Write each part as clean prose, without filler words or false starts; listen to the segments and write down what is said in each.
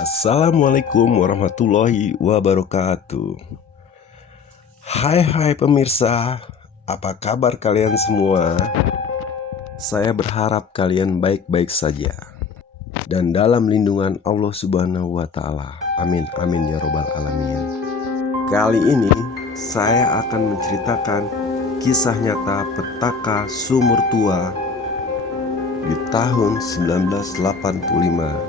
Assalamualaikum warahmatullahi wabarakatuh. Hai pemirsa, apa kabar kalian semua? Saya berharap kalian baik-baik saja dan dalam lindungan Allah Subhanahu wa Ta'ala. Amin amin ya robbal alamin. Kali ini saya akan menceritakan kisah nyata petaka sumur tua di tahun 1985.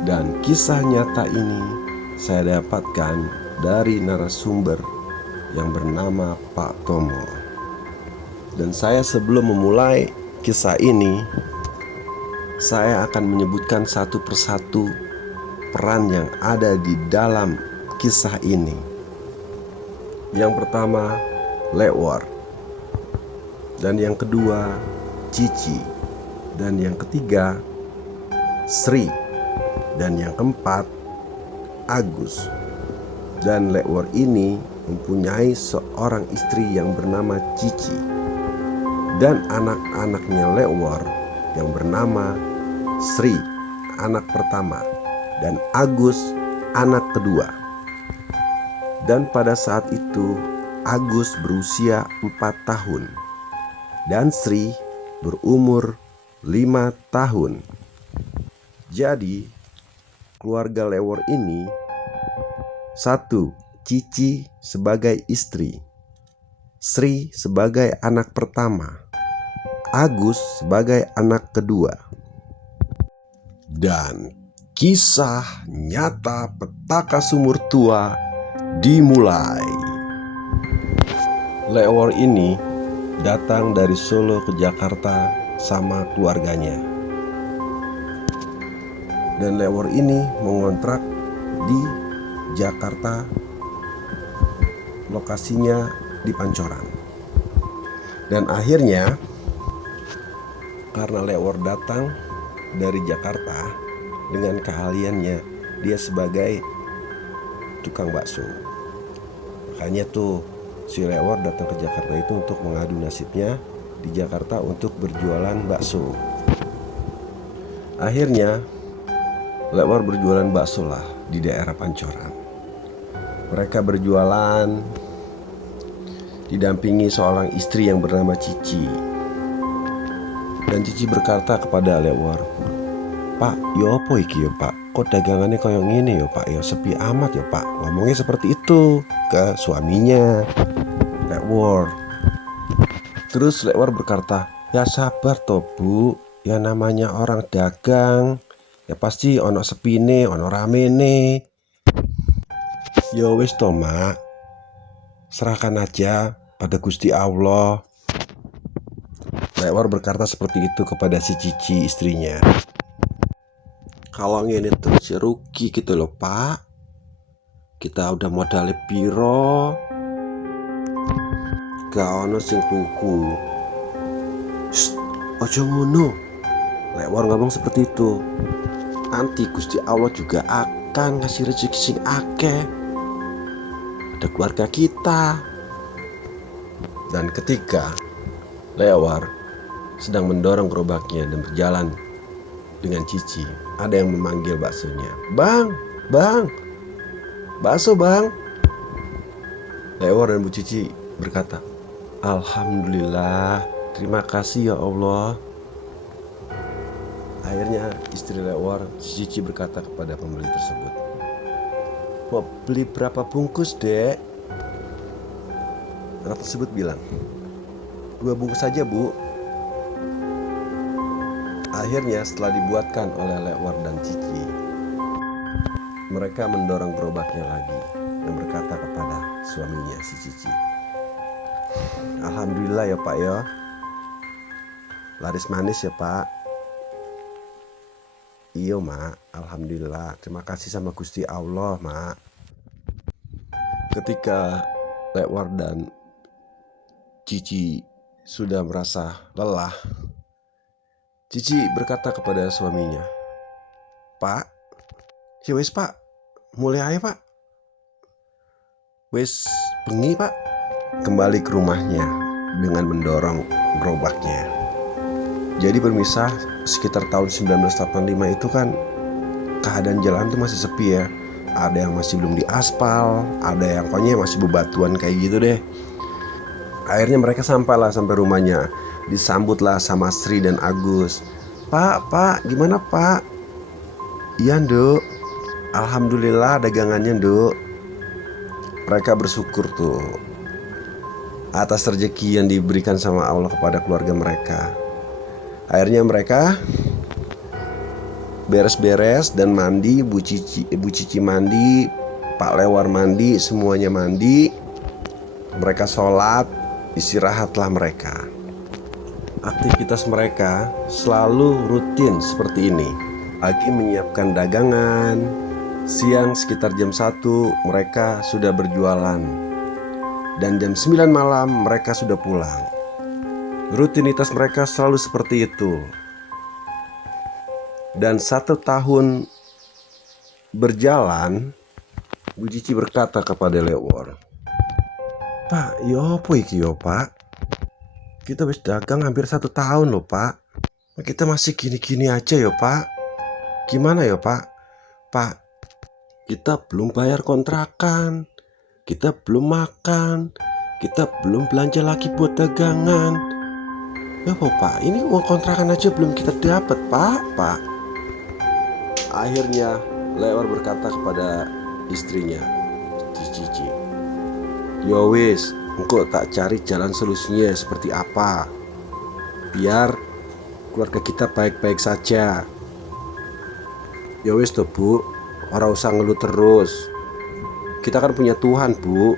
Dan kisah nyata ini saya dapatkan dari narasumber yang bernama Pak Tomo. Dan saya sebelum memulai kisah ini, saya akan menyebutkan satu persatu peran yang ada di dalam kisah ini. Yang pertama, Lewor. Dan yang kedua, Cici. Dan yang ketiga, Sri. Dan yang keempat, Agus. Dan Lewor ini mempunyai seorang istri yang bernama Cici. Dan anak-anaknya Lewor yang bernama Sri, anak pertama, dan Agus, anak kedua. Dan pada saat itu Agus berusia 4 tahun dan Sri berumur 5 tahun. Jadi keluarga Lewor ini, 1. Cici sebagai istri, Sri sebagai anak pertama, Agus sebagai anak kedua. Dan kisah nyata petaka sumur tua dimulai. Lewor ini datang dari Solo ke Jakarta sama keluarganya. Dan Lewor ini mengontrak di Jakarta, lokasinya di Pancoran. Dan akhirnya karena Lewor datang dari Jakarta dengan keahliannya, dia sebagai tukang bakso. Makanya tuh si Lewor datang ke Jakarta itu untuk mengadu nasibnya di Jakarta untuk berjualan bakso. Akhirnya Lewor berjualan bakso lah di daerah Pancoran. Mereka berjualan didampingi seorang istri yang bernama Cici. Dan Cici berkata kepada Lewor, "Pak, yo apa iki yo Pak? Kok dagangannya kayak gini yo Pak? Yo sepi amat yo Pak." Ngomongnya seperti itu ke suaminya Lewor. Terus Lewor berkata, "Ya sabar toh Bu, ya namanya orang dagang, ya pasti ono sepine, ono ramene. Ya wis toh Mak, serahkan aja pada Gusti Allah." Lewor berkata seperti itu kepada si Cici istrinya. "Kalau ngene terus ya rugi gitu loh Pak. Kita udah modal piro, gak ono sing tuku." "Ojo ngono." Lewor ngomong seperti itu. "Nanti Gusti Allah juga akan ngasih rezeki sing akeh. Ada keluarga kita." Dan ketika Lewor sedang mendorong gerobaknya dan berjalan dengan Cici, ada yang memanggil baksonya, "Bang, bakso bang." Lewor dan Bu Cici berkata, "Alhamdulillah, terima kasih ya Allah." Akhirnya istri Lewor, Cici, berkata kepada pembeli tersebut, "Mau beli berapa bungkus Dek?" Anak tersebut bilang, "2 bungkus saja Bu." Akhirnya setelah dibuatkan oleh Lewor dan Cici, mereka mendorong gerobaknya lagi dan berkata kepada suaminya si Cici, "Alhamdulillah ya Pak ya, laris manis ya Pak." "Iyo Mak, alhamdulillah, terima kasih sama Gusti Allah Mak." Ketika Lewor dan Cici sudah merasa lelah, Cici berkata kepada suaminya, "Pak, ya wis Pak, mulai aja Pak. Wis bengi Pak." Kembali ke rumahnya dengan mendorong gerobaknya. Jadi pemirsa, sekitar tahun 1985 itu kan keadaan jalan tuh masih sepi ya. Ada yang masih belum diaspal, ada yang pokoknya masih bebatuan kayak gitu deh. Akhirnya mereka sampailah sampai rumahnya. Disambutlah sama Sri dan Agus. Pak, gimana Pak? Iya Nduk, alhamdulillah dagangannya Nduk. Mereka bersyukur tuh atas rezeki yang diberikan sama Allah kepada keluarga mereka. Akhirnya mereka beres-beres dan mandi. Bu Cici mandi, Pak Lewar mandi, semuanya mandi. Mereka sholat, istirahatlah mereka. Aktivitas mereka selalu rutin seperti ini. Pagi menyiapkan dagangan, siang sekitar jam 1 mereka sudah berjualan, dan jam 9 malam mereka sudah pulang. Rutinitas mereka selalu seperti itu. Dan 1 tahun berjalan, Bu Cici berkata kepada Lewor, Pak, yo apa iki yo Pak? Kita wis dagang hampir 1 tahun loh Pak. Kita masih gini-gini aja yo Pak. Gimana ya Pak? Pak, kita belum bayar kontrakan, kita belum makan, kita belum belanja lagi buat dagangan. Ya Pak, ini uang kontrakan aja belum kita dapat Pak. Akhirnya Lewar berkata kepada istrinya, Cici, yo wis, engkau tak cari jalan solusinya seperti apa, biar keluarga kita baik-baik saja. Ya wis toh Bu, ora usah ngeluh terus. Kita kan punya Tuhan Bu,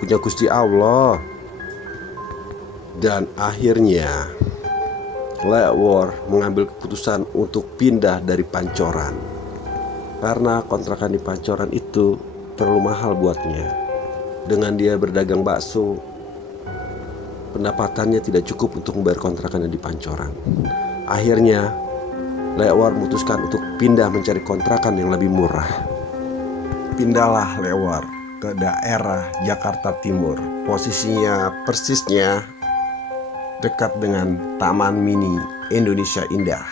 punya Gusti Allah. Dan akhirnya Lewor mengambil keputusan untuk pindah dari Pancoran, karena kontrakan di Pancoran itu terlalu mahal buatnya. Dengan dia berdagang bakso, pendapatannya tidak cukup untuk membayar kontrakan yang di Pancoran. Akhirnya Lewor memutuskan untuk pindah mencari kontrakan yang lebih murah. Pindahlah Lewor ke daerah Jakarta Timur. Posisinya persisnya dekat dengan Taman Mini Indonesia Indah.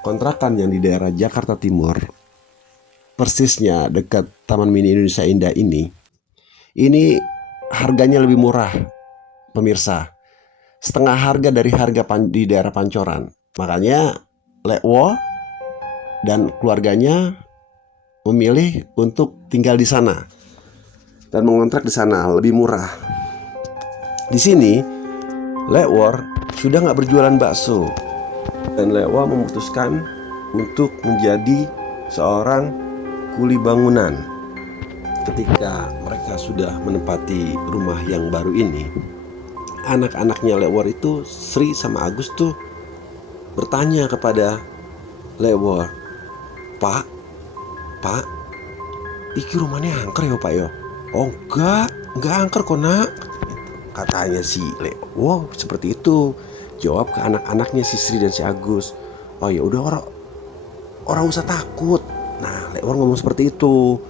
Kontrakan yang di daerah Jakarta Timur, persisnya dekat Taman Mini Indonesia Indah ini harganya lebih murah, pemirsa. Setengah harga dari harga di daerah Pancoran. Makanya Lewor dan keluarganya memilih untuk tinggal di sana dan mengontrak di sana, lebih murah. Di sini Lewor sudah nggak berjualan bakso, dan Lewor memutuskan untuk menjadi seorang kuli bangunan. Ketika mereka sudah menempati rumah yang baru ini, anak-anaknya Lewor itu, Sri sama Agus tuh bertanya kepada Lewor, Pak, iki rumahnya angker ya Pak yo? Oh enggak angker kok nak, katanya si Lewor seperti itu. Jawab ke anak-anaknya si Sri dan si Agus, oh ya udah orang usah takut. Nah Lewor ngomong seperti itu.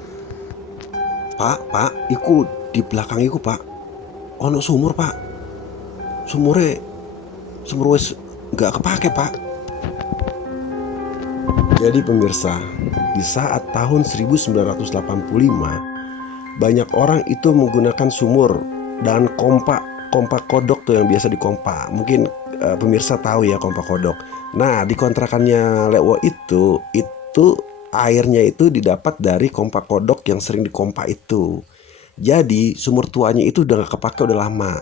Pak, iku di belakang iku Pak, ono sumur Pak, sumur wis nggak kepake Pak. Jadi pemirsa, di saat tahun 1985 banyak orang itu menggunakan sumur dan kompak kodok tuh yang biasa dikompak. Mungkin pemirsa tahu ya kompak kodok. Nah di kontrakannya Lewor itu airnya itu didapat dari kompak kodok yang sering dikompak itu. Jadi sumur tuanya itu udah gak kepake, udah lama.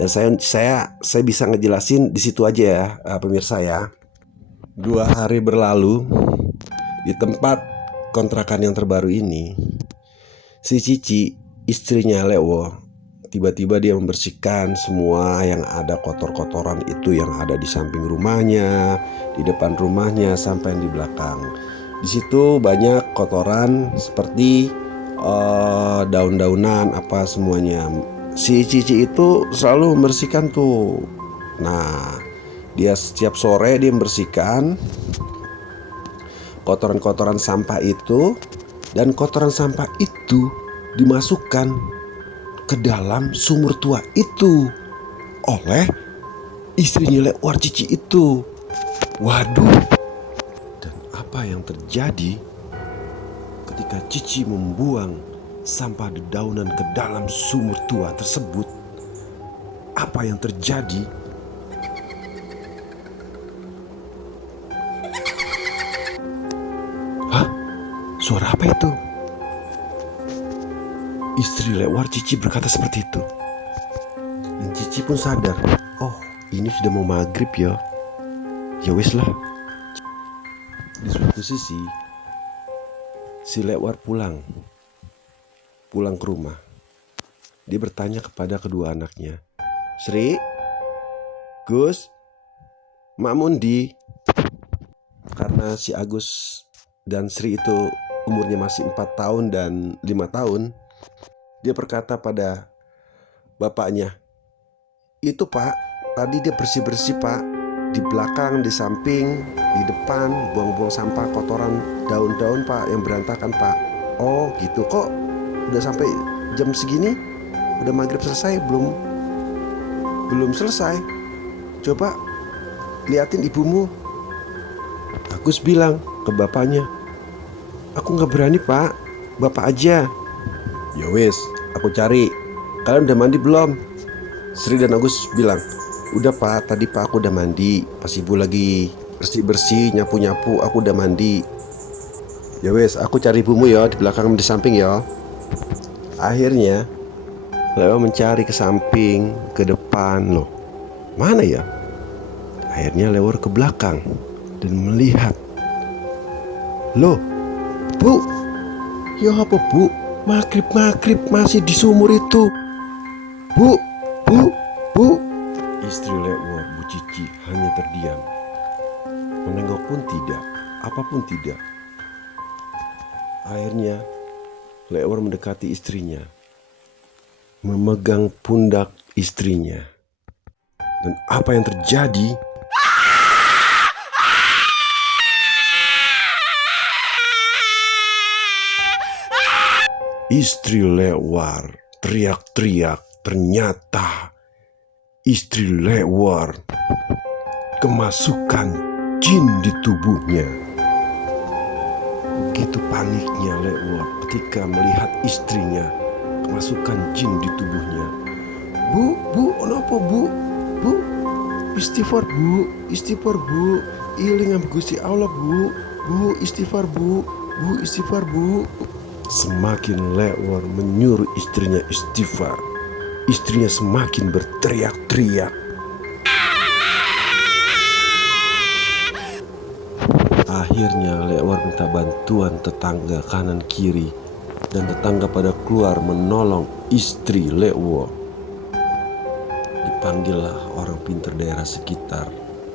Dan saya bisa ngejelasin di situ aja ya pemirsa ya. 2 hari berlalu, di tempat kontrakan yang terbaru ini, si Cici, istrinya Lewor, tiba-tiba dia membersihkan semua yang ada kotor-kotoran itu yang ada di samping rumahnya, di depan rumahnya, sampai yang di belakang. Di situ banyak kotoran seperti daun-daunan apa semuanya. Si Cici itu selalu membersihkan tuh. Nah, dia setiap sore dia membersihkan kotoran-kotoran sampah itu, dan kotoran sampah itu dimasukkan ke dalam sumur tua itu oleh istrinya Lewor, Cici itu. Waduh. Dan apa yang yang terjadi ketika Cici membuang sampah dedaunan ke dalam sumur tua tersebut? Apa yang terjadi? Hah? Suara apa itu? Istri Lewar Cici berkata seperti itu. Dan Cici pun sadar, oh ini sudah mau maghrib ya. Ya wis lah. Di suatu sisi, si Lewar pulang ke rumah. Dia bertanya kepada kedua anaknya, Sri, Gus, Mak Mundi. Karena si Agus dan Sri itu umurnya masih 4 tahun dan 5 tahun, dia berkata pada bapaknya, itu Pak, tadi dia bersih-bersih Pak, di belakang, di samping, di depan, buang-buang sampah, kotoran, daun-daun Pak, yang berantakan Pak. Oh gitu, kok udah sampai jam segini? Udah maghrib selesai? Belum selesai. Coba liatin ibumu. Agus bilang ke bapaknya, aku gak berani Pak, bapak aja. Ya wis, aku cari. Kalian udah mandi belum? Sri dan Agus bilang, udah Pak, tadi Pak aku udah mandi. Pas ibu lagi bersih-bersih, nyapu-nyapu, aku udah mandi. Ya wis, aku cari ibumu ya, di belakang, di samping ya. Akhirnya Lewar mencari ke samping, ke depan. Loh, mana ya? Akhirnya Lewar ke belakang dan melihat, loh Bu, ya apa Bu? Maghrib masih di sumur itu. Bu. Istri Lewar, Bu Cici, hanya terdiam. Menengok pun tidak, apapun tidak. Akhirnya Lewar mendekati istrinya, memegang pundak istrinya. Dan apa yang terjadi? Istri Lewar teriak-teriak. Ternyata istri Lewar kemasukan jin di tubuhnya. Begitu paniknya Lewar ketika melihat istrinya kemasukan jin di tubuhnya. Bu, kenapa Bu? Istighfar Bu, iling am Gusti Allah Bu, istighfar Bu, istighfar Bu. Semakin Lewar menyuruh istrinya istighfar, istrinya semakin berteriak-teriak. Akhirnya Lewar minta bantuan tetangga kanan kiri, dan tetangga pada keluar menolong istri Lewar. Dipanggillah orang pintar daerah sekitar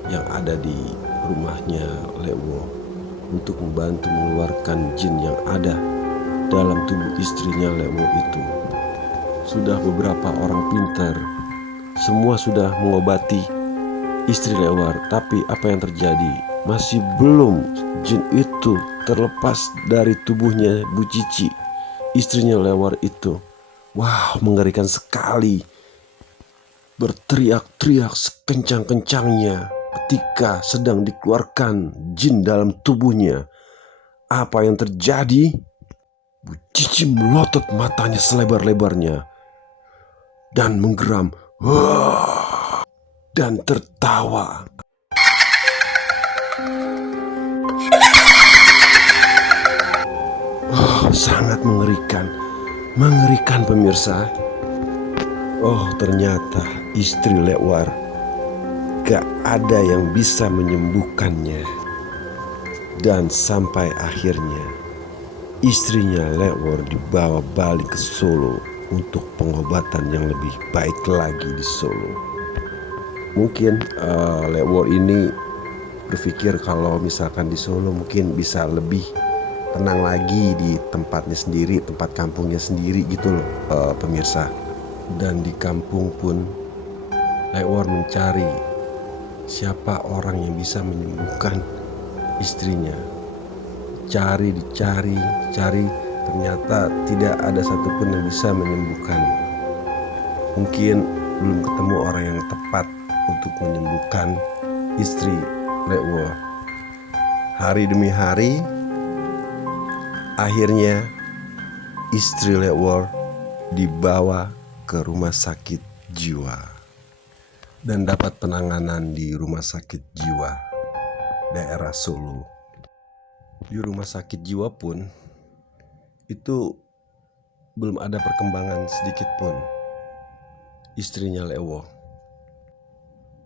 yang ada di rumahnya Lewar untuk membantu mengeluarkan jin yang ada dalam tubuh istrinya Lewar itu. Sudah beberapa orang pintar, semua sudah mengobati istri Lewar, tapi apa yang terjadi? Masih belum jin itu terlepas dari tubuhnya Bu Cici, istrinya Lewar itu. Wah, mengerikan sekali. Berteriak-teriak sekencang-kencangnya ketika sedang dikeluarkan jin dalam tubuhnya. Apa yang terjadi? Bu Cici melotot matanya selebar-lebarnya dan menggeram, wah, dan tertawa. Oh, sangat mengerikan pemirsa. Oh, ternyata istri Lewar gak ada yang bisa menyembuhkannya. Dan sampai akhirnya istrinya Lewar dibawa balik ke Solo untuk pengobatan yang lebih baik lagi di Solo. Mungkin Lewar ini berpikir kalau misalkan di Solo mungkin bisa lebih tenang lagi di tempatnya sendiri, tempat kampungnya sendiri gitu loh, pemirsa. Dan di kampung pun Lewar mencari siapa orang yang bisa menyembuhkan istrinya. Dicari, ternyata tidak ada satupun yang bisa menyembuhkan. Mungkin belum ketemu orang yang tepat untuk menyembuhkan istri Lewar. Hari demi hari Akhirnya istri Lewor dibawa ke rumah sakit jiwa dan dapat penanganan di rumah sakit jiwa daerah Solo. Di rumah sakit jiwa pun itu belum ada perkembangan sedikit pun istrinya Lewor.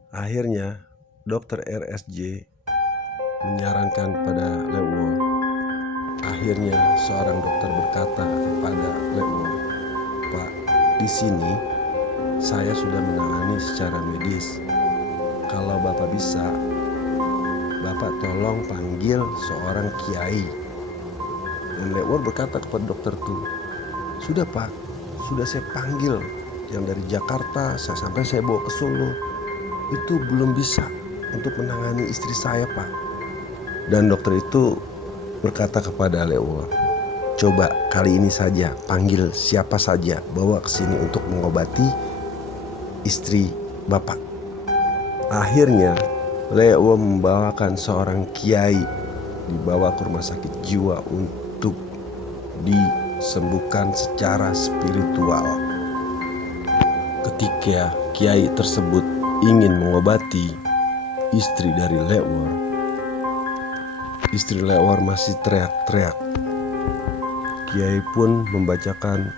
Akhirnya dokter RSJ menyarankan pada Lewor. Akhirnya seorang dokter berkata kepada Lewor, "Pak, di sini saya sudah menangani secara medis. Kalau Bapak bisa, Bapak tolong panggil seorang kiai." Dan Lewor berkata kepada dokter itu, "Sudah Pak, sudah saya panggil yang dari Jakarta sampai saya bawa ke Solo. Itu belum bisa untuk menangani istri saya Pak." Dan dokter itu berkata kepada Lewor, "Coba kali ini saja panggil siapa saja, bawa ke sini untuk mengobati istri Bapak." Akhirnya Lewor membawakan seorang kiai dibawa ke rumah sakit jiwa untuk disembuhkan secara spiritual. Ketika kiai tersebut ingin mengobati istri dari Lewor, istri Lewor masih teriak-teriak. Kiai pun membacakan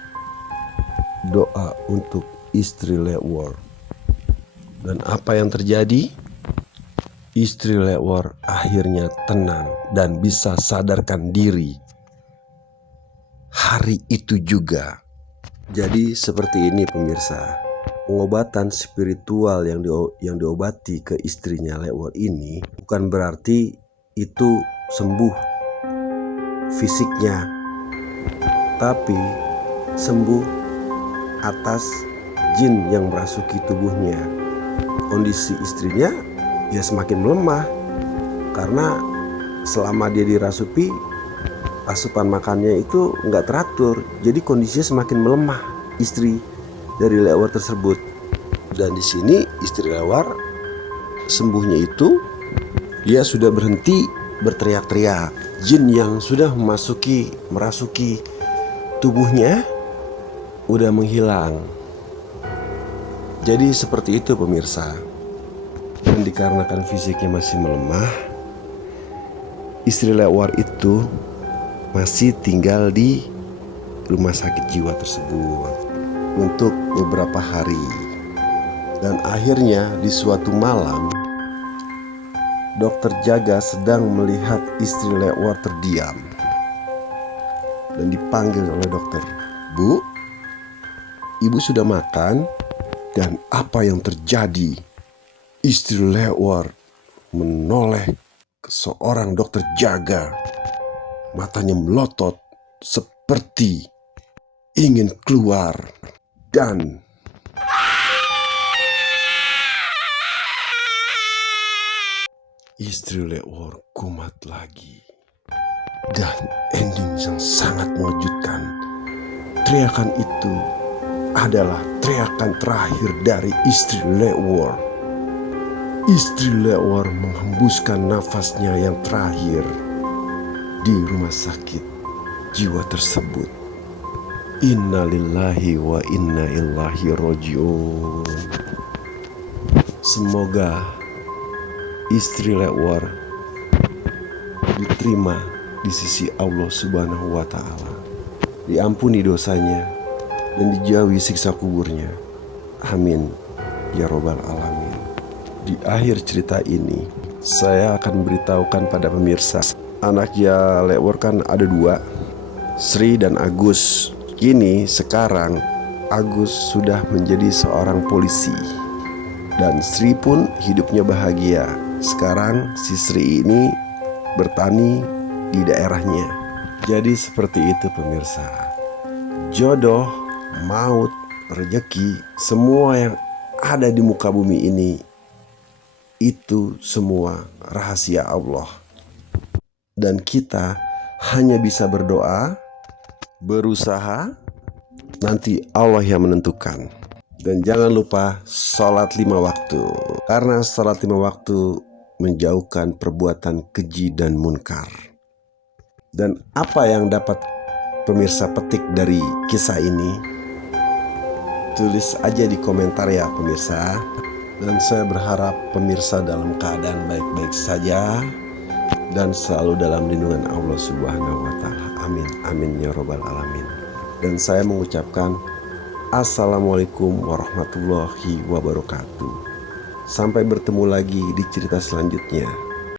doa untuk istri Lewor. Dan apa yang terjadi? Istri Lewor akhirnya tenang dan bisa sadarkan diri hari itu juga. Jadi seperti ini pemirsa, pengobatan spiritual yang diobati ke istrinya Lewor ini bukan berarti itu sembuh fisiknya, tapi sembuh atas jin yang merasuki tubuhnya. Kondisi istrinya ya semakin melemah karena selama dia dirasuki, asupan makannya itu nggak teratur, jadi kondisinya semakin melemah istri dari Lewor tersebut. Dan di sini istri Lewor sembuhnya itu dia sudah berhenti berteriak-teriak. Jin yang sudah merasuki tubuhnya udah menghilang. Jadi seperti itu pemirsa. Dan dikarenakan fisiknya masih melemah, istri Lewor itu masih tinggal di rumah sakit jiwa tersebut untuk beberapa hari. Dan akhirnya di suatu malam, dokter jaga sedang melihat istri Lewor terdiam. Dan dipanggil oleh dokter, "Bu, Ibu sudah makan?" Dan apa yang terjadi? Istri Lewor menoleh ke seorang dokter jaga. Matanya melotot seperti ingin keluar. Dan istri Lewor kumat lagi. Dan ending yang sangat mengejutkan. Teriakan itu adalah teriakan terakhir dari istri Lewor. Istri Lewor menghembuskan nafasnya yang terakhir di rumah sakit jiwa tersebut. Innalillahi wa inna ilaihi rajiun. Semoga istri Lewor diterima di sisi Allah Subhanahu wa Ta'ala, diampuni dosanya dan dijauhi siksa kuburnya. Amin ya robbal alamin. Di akhir cerita ini saya akan beritahukan pada pemirsa, anaknya Lewor kan ada dua, Sri dan Agus. Kini sekarang Agus sudah menjadi seorang polisi dan Sri pun hidupnya bahagia. Sekarang si Sri ini bertani di daerahnya. Jadi seperti itu pemirsa. Jodoh, maut, rezeki, semua yang ada di muka bumi ini itu semua rahasia Allah. Dan kita hanya bisa berdoa, berusaha, nanti Allah yang menentukan. Dan jangan lupa sholat 5 waktu, karena sholat 5 waktu menjauhkan perbuatan keji dan munkar. Dan apa yang dapat pemirsa petik dari kisah ini? Tulis aja di komentar ya pemirsa. Dan saya berharap pemirsa dalam keadaan baik-baik saja dan selalu dalam lindungan Allah Subhanahu wa Ta'ala. Amin, amin ya Robbal 'Alamin. Dan saya mengucapkan Assalamualaikum warahmatullahi wabarakatuh. Sampai bertemu lagi di cerita selanjutnya.